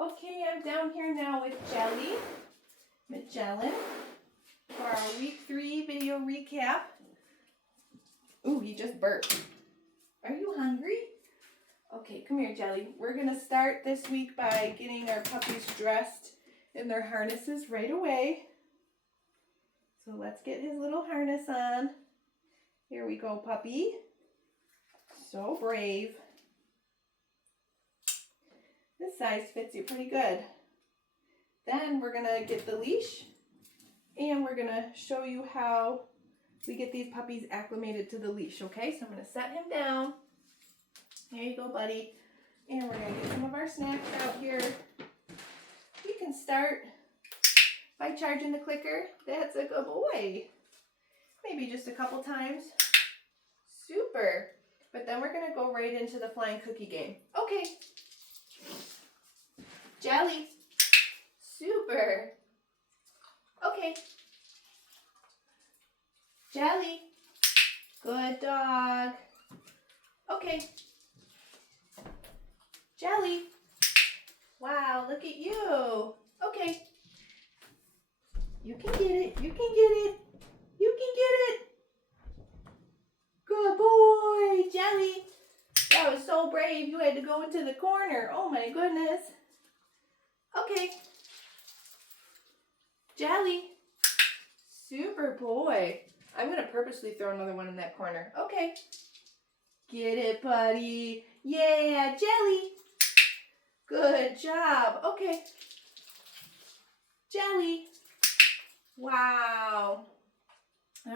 Okay, I'm down here now with Jelly, Magellan, for our week 3 video recap. Ooh, he just burped. Are you hungry? Okay, come here, Jelly. We're gonna start this week by getting our puppies dressed in their harnesses right away. So let's get his little harness on. Here we go, puppy. So brave. This size fits you pretty good. Then we're gonna get the leash and we're gonna show you how we get these puppies acclimated to the leash, okay? So I'm gonna set him down. There you go, buddy. And we're gonna get some of our snacks out here. You can start by charging the clicker. That's a good boy. Maybe just a couple times. Super. But then we're gonna go right into the flying cookie game. Okay. Jelly. Super. Okay. Jelly. Good dog. Okay. Jelly. Wow, look at you. Okay. You can get it. You can get it. You can get it. Good boy, Jelly. That was so brave. You had to go into the corner. Oh my goodness. Okay. Jelly. Super boy. I'm going to purposely throw another one in that corner. Okay. Get it, buddy. Yeah, Jelly. Good job. Okay. Jelly. Wow.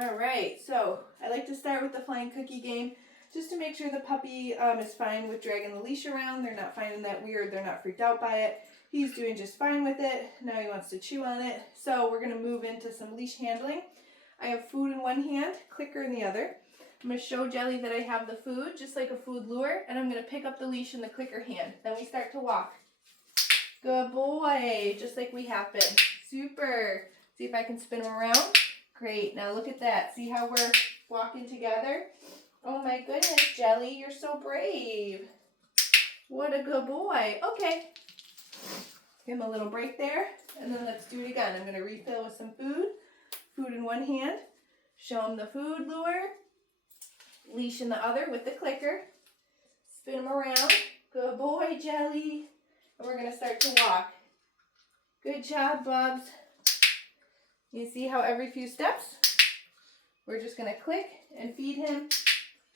All right. So I like to start with the flying cookie game just to make sure the puppy is fine with dragging the leash around. They're not finding that weird. They're not freaked out by it. He's doing just fine with it. Now he wants to chew on it. So we're going to move into some leash handling. I have food in one hand, clicker in the other. I'm going to show Jelly that I have the food, just like a food lure, and I'm going to pick up the leash in the clicker hand. Then we start to walk. Good boy, just like we have been. Super. See if I can spin him around. Great. Now look at that. See how we're walking together? Oh my goodness, Jelly, you're so brave. What a good boy. Okay. Give him a little break there, and then let's do it again. I'm going to refill with some food. Food in one hand. Show him the food lure. Leash in the other with the clicker. Spin him around. Good boy, Jelly. And we're going to start to walk. Good job, Bubs. You see how every few steps, we're just going to click and feed him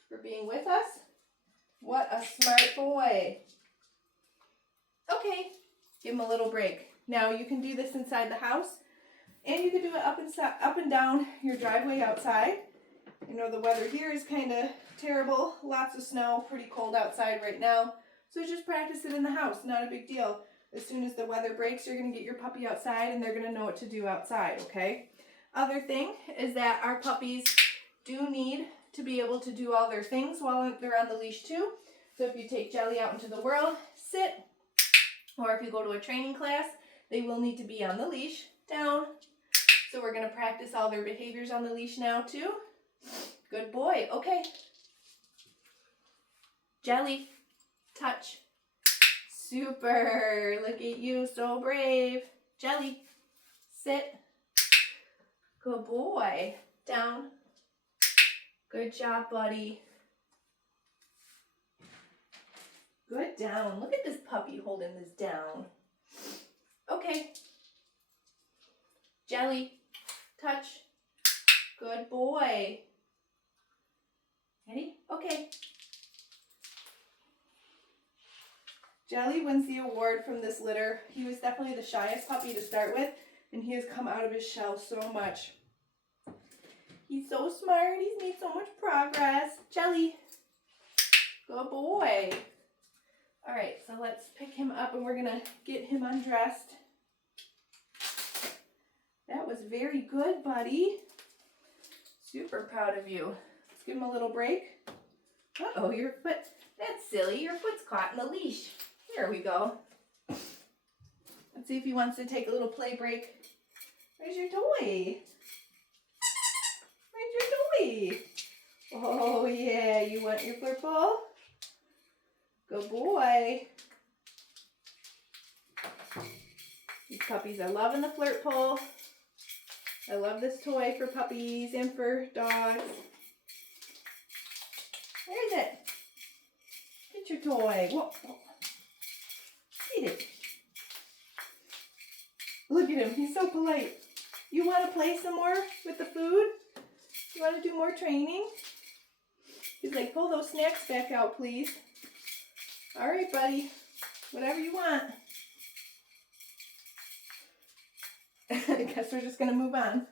for being with us. What a smart boy. Okay. Give him a little break. Now you can do this inside the house, and you can do it up and down your driveway outside. You know the weather here is kind of terrible. Lots of snow, pretty cold outside right now. So just practice it in the house. Not a big deal. As soon as the weather breaks, you're going to get your puppy outside, and they're going to know what to do outside, okay? Other thing is that our puppies do need to be able to do all their things while they're on the leash too. So if you take Jelly out into the world, sit. Or if you go to a training class, they will need to be on the leash, down. So we're going to practice all their behaviors on the leash now too. Good boy. Okay. Jelly, touch. Super. Look at you, so brave. Jelly, sit. Good boy. Down. Good job, buddy. Good down. Look at this puppy holding this down. Okay. Jelly, touch. Good boy. Ready? Okay. Jelly wins the award from this litter. He was definitely the shyest puppy to start with, and he has come out of his shell so much. He's so smart. He's made so much progress. Jelly. Good boy. All right, so let's pick him up and we're gonna get him undressed. That was very good, buddy. Super proud of you. Let's give him a little break. Uh-oh, your foot, that's silly. Your foot's caught in the leash. There we go. Let's see if he wants to take a little play break. Where's your toy? Where's your toy? Oh yeah, you want your football? Good boy. puppies are loving the flirt pole. I love this toy for puppies and for dogs. Where is it? Get your toy. Whoa, whoa. Eat it. Look at him. He's so polite. You want to play some more with the food? You want to do more training? He's like, pull those snacks back out, please. All right, buddy. Whatever you want. I guess we're just going to move on.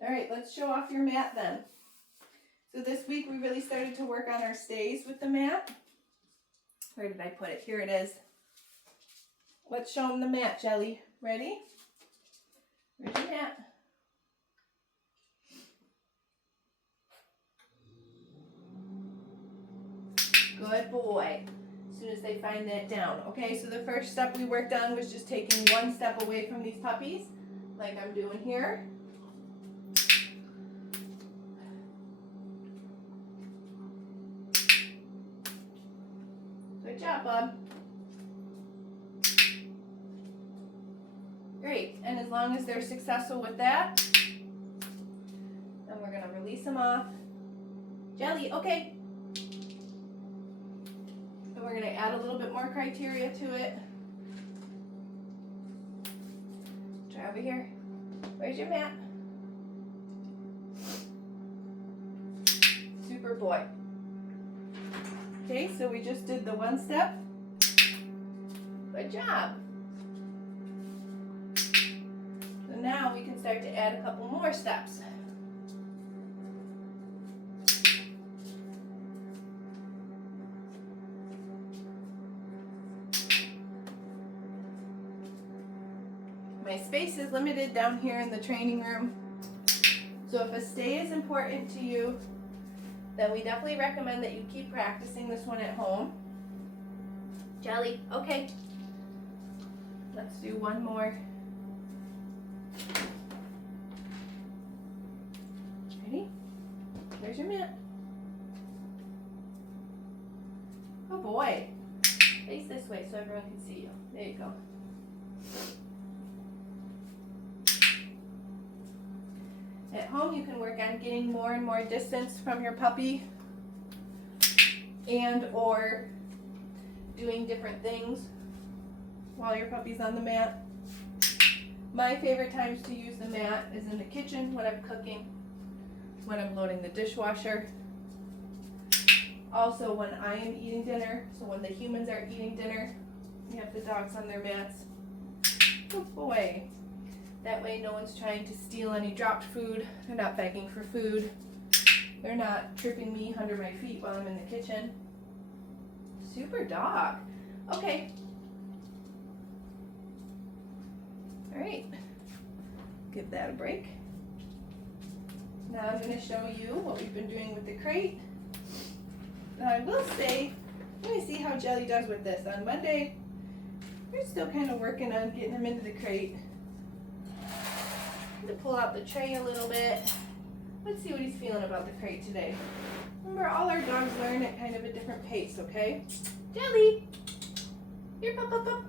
All right, let's show off your mat then. So this week we really started to work on our stays with the mat. Where did I put it? Here it is. Let's show them the mat, Jelly. Ready? Where's your mat? Good boy. As soon as they find that down. Okay, so the first step we worked on was just taking one step away from these puppies, like I'm doing here. Good job, bub. Great, and as long as they're successful with that, then we're going to release them off. Jelly, okay. And we're going to add a little bit more criteria to it. Try over here. Where's your mat? Super boy. Okay, so we just did the one step. Good job. So now we can start to add a couple more steps. My space is limited down here in the training room. So if a stay is important to you, then we definitely recommend that you keep practicing this one at home. Jelly, okay. Let's do one more. Ready? There's your mat. Oh boy. Face this way so everyone can see you. There you go. At home, you can work on getting more and more distance from your puppy and or doing different things while your puppy's on the mat. My favorite times to use the mat is in the kitchen when I'm cooking, when I'm loading the dishwasher, also when I am eating dinner, so when the humans are eating dinner, we have the dogs on their mats. Oh boy. That way no one's trying to steal any dropped food. They're not begging for food. They're not tripping me under my feet while I'm in the kitchen. Super dog. Okay. All right. Give that a break. Now I'm going to show you what we've been doing with the crate. Now I will say, let me see how Jelly does with this. On Monday, we're still kind of working on getting him into the crate. To pull out the tray a little bit. Let's see what he's feeling about the crate today. Remember, all our dogs learn at kind of a different pace, okay? Jelly! Here, pup, pup, pup.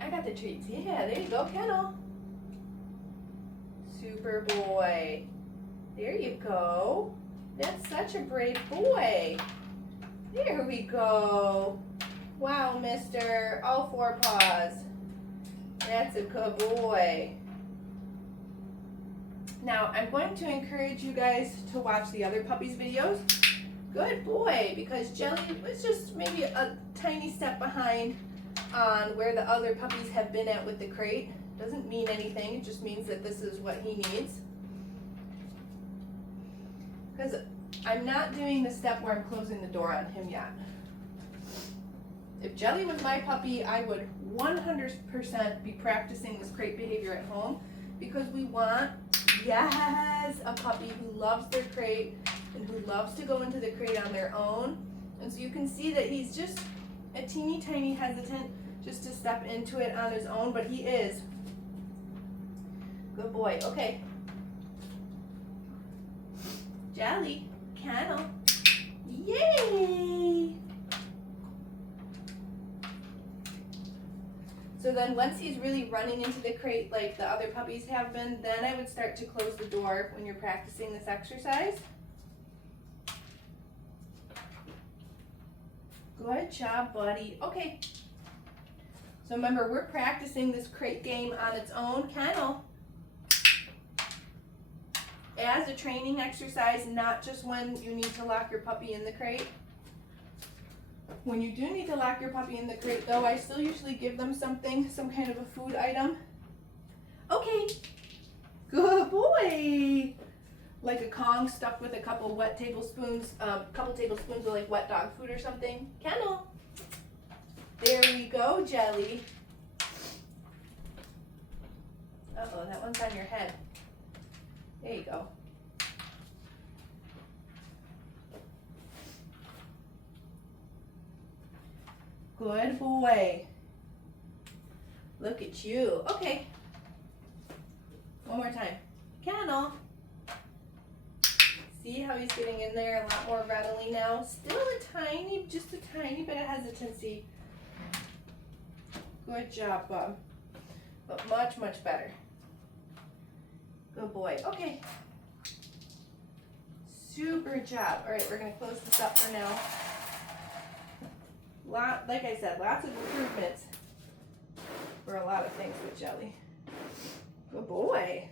I got the treats. Yeah, there you go, kennel. Super boy. There you go. That's such a brave boy. There we go. Wow, mister. All four paws. That's a good boy. Now, I'm going to encourage you guys to watch the other puppies' videos. Good boy, because Jelly was just maybe a tiny step behind on where the other puppies have been at with the crate. Doesn't mean anything, it just means that this is what he needs. Because I'm not doing the step where I'm closing the door on him yet. If Jelly was my puppy, I would 100% be practicing this crate behavior at home, because we want, yes, a puppy who loves their crate and who loves to go into the crate on their own. And so you can see that he's just a teeny tiny hesitant just to step into it on his own, but he is. Good boy. Okay. Jelly, kennel. Yay! So then once he's really running into the crate like the other puppies have been, then I would start to close the door when you're practicing this exercise. Good job, buddy. Okay. So remember, we're practicing this crate game on its own kennel as a training exercise, not just when you need to lock your puppy in the crate. When you do need to lock your puppy in the crate, though, I still usually give them something, some kind of a food item. Okay, good boy. Like a Kong stuffed with a couple wet tablespoons, couple tablespoons of like wet dog food or something. Kennel. There we go, Jelly. Uh-oh, that one's on your head. There you go. Good boy. Look at you. Okay. One more time. Kennel. See how he's getting in there a lot more readily now? Still just a tiny bit of hesitancy. Good job, Bob. But much, much better. Good boy. Okay. Super job. All right, we're going to close this up for now. Like I said, lots of improvements for a lot of things with Jelly. Good boy.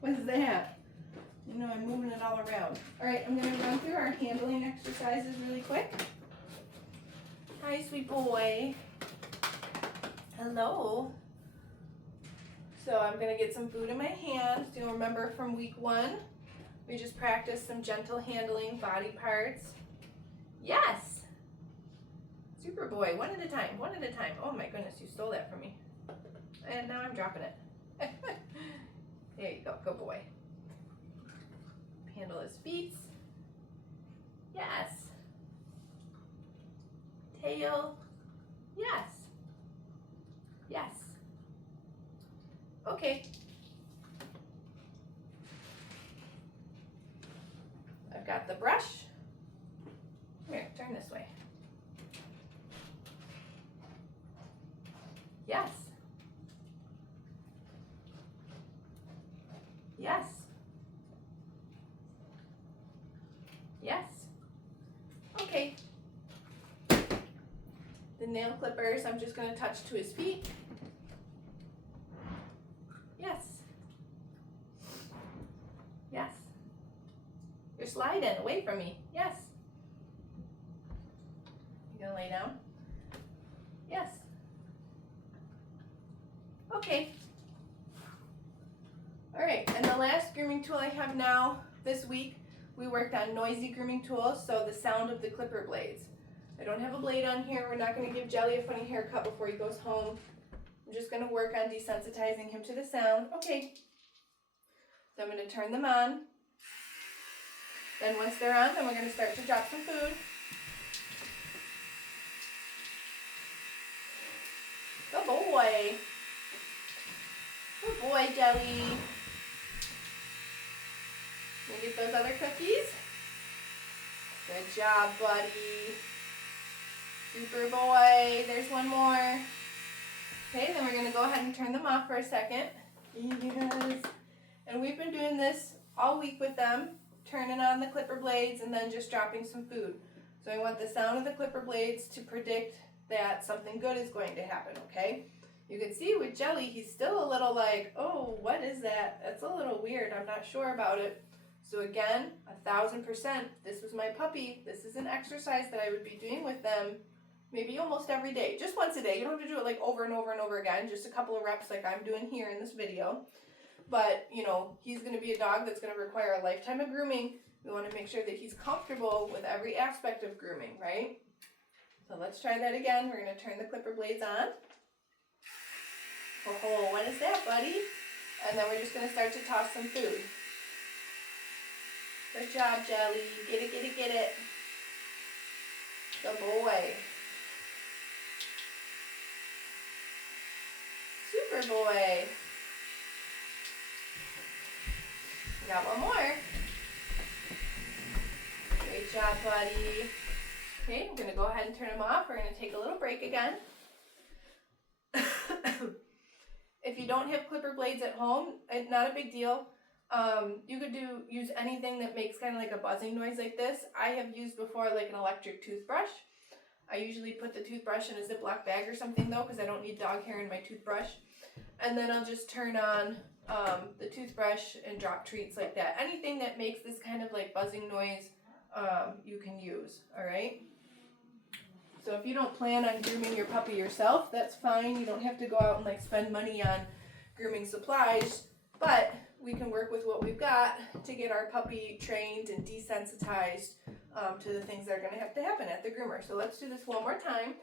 What is that? You know, I'm moving it all around. All right, I'm going to run through our handling exercises really quick. Hi, sweet boy. Hello. So I'm going to get some food in my hands. Do you remember from week 1? We just practiced some gentle handling, body parts. Yes. Super boy, one at a time, one at a time. Oh my goodness, you stole that from me. And now I'm dropping it. There you go, good boy. Handle his feet. Yes. Tail. Yes. Yes. Okay. I've got the brush. Here, turn this way. Yes. Yes. Yes. Okay. The nail clippers, I'm just going to touch to his feet. Yes. Yes. You're sliding away from me. Yes. You going to lay down? Yes. Okay. All right, and the last grooming tool I have now this week, we worked on noisy grooming tools, so the sound of the clipper blades. I don't have a blade on here. We're not going to give Jelly a funny haircut before he goes home. I'm just going to work on desensitizing him to the sound. Okay. So I'm going to turn them on. Then once they're on, then we're going to start to drop some food. Good boy. Good boy, Jelly. Can you get those other cookies? Good job, buddy. Super boy. There's one more. Okay, then we're going to go ahead and turn them off for a second. Yes. And we've been doing this all week with them, turning on the clipper blades and then just dropping some food. So I want the sound of the clipper blades to predict that something good is going to happen, okay? You can see with Jelly, he's still a little like, oh, what is that? That's a little weird. I'm not sure about it. So again, 1000%, this was my puppy. This is an exercise that I would be doing with them maybe almost every day. Just once a day. You don't have to do it like over and over and over again. Just a couple of reps like I'm doing here in this video. But, you know, he's going to be a dog that's going to require a lifetime of grooming. We want to make sure that he's comfortable with every aspect of grooming, right? So let's try that again. We're going to turn the clipper blades on. Oh, what is that, buddy? And then we're just going to start to toss some food. Good job, Jelly. Get it, get it, get it. Good boy. Super boy. Got one more. Great job, buddy. Okay, I'm going to go ahead and turn them off. We're going to take a little break again. If you don't have clipper blades at home, not a big deal. You could use anything that makes kind of like a buzzing noise like this. I have used before like an electric toothbrush. I usually put the toothbrush in a Ziploc bag or something though, because I don't need dog hair in my toothbrush. And then I'll just turn on the toothbrush and drop treats like that. Anything that makes this kind of like buzzing noise, you can use, all right? So if you don't plan on grooming your puppy yourself, that's fine. You don't have to go out and like spend money on grooming supplies, but we can work with what we've got to get our puppy trained and desensitized to the things that are going to happen at the groomer. So let's do this one more time.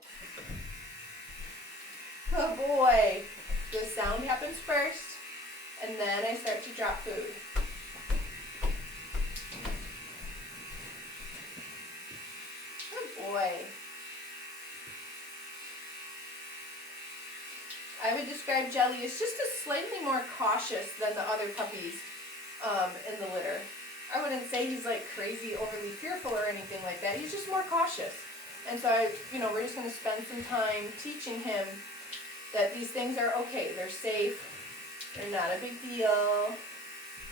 Oh boy. The sound happens first, and then I start to drop food. Oh boy. I would describe Jelly as just a slightly more cautious than the other puppies in the litter. I wouldn't say he's like crazy, overly fearful or anything like that. He's just more cautious. And so we're just going to spend some time teaching him that these things are okay. They're safe. They're not a big deal.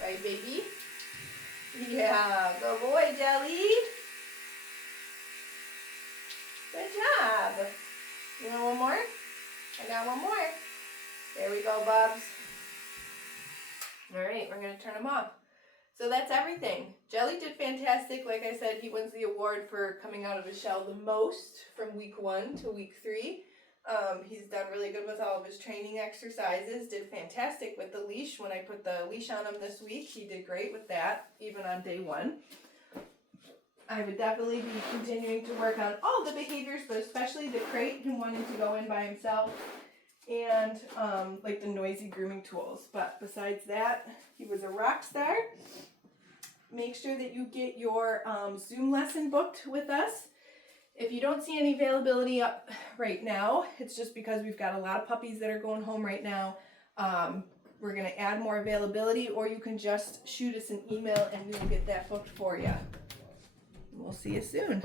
Right, baby? Yeah, good boy, Jelly. Good job. You want one more? I got one more. There we go, Bubs. All right, we're going to turn him off. So that's everything. Jelly did fantastic. Like I said, he wins the award for coming out of his shell the most from week 1 to week 3. He's done really good with all of his training exercises. Did fantastic with the leash. When I put the leash on him this week, he did great with that, even on day 1. I would definitely be continuing to work on all the behaviors, but especially the crate, him wanting to go in by himself, and like the noisy grooming tools. But besides that, he was a rock star. Make sure that you get your Zoom lesson booked with us. If you don't see any availability up right now, it's just because we've got a lot of puppies that are going home right now. We're going to add more availability, or you can just shoot us an email and we will get that booked for you. We'll see you soon.